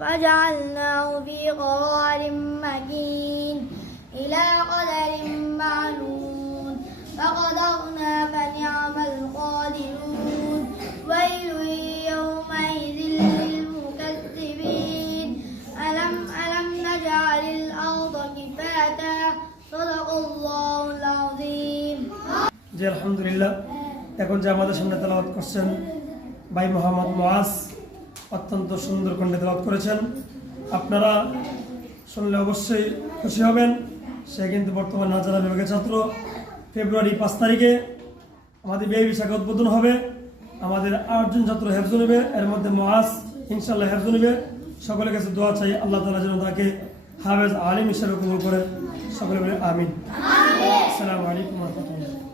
فجعلناه في قرار مكين إلى قدر معلوم فقدرنا فنعم القادرون ويل يومئذ للمكذبين ألم نجعل الأرض كفاتا صدق الله العظيم জি আলহামদুলিল্লাহ। এখন যে আমাদের সামনে তেলাওয়াত করছেন ভাই মোহাম্মদ মুআজ, অত্যন্ত সুন্দর কণ্ঠে তেলাওয়াত করেছেন। আপনারা শুনলে অবশ্যই খুশি হবেন। সে কিন্তু বর্তমানে নাজারা বিভাগের ছাত্র। ফেব্রুয়ারি 5 তারিখে আমাদের বিআইবি শাখা উদ্বোধন হবে। আমাদের 8 জন ছাত্র হেফজ নেবে, এর মধ্যে মুআজ ইনশাআল্লাহ হেফজ নেবে। সকলের কাছে দোয়া চাই আল্লাহ তাআলা যেন তাকে হাফেজ আলিম হিসেবে কবুল করে। সকলে বলে আমিন। আসসালামু আলাইকুম ওয়া রাহমাতুল্লাহ।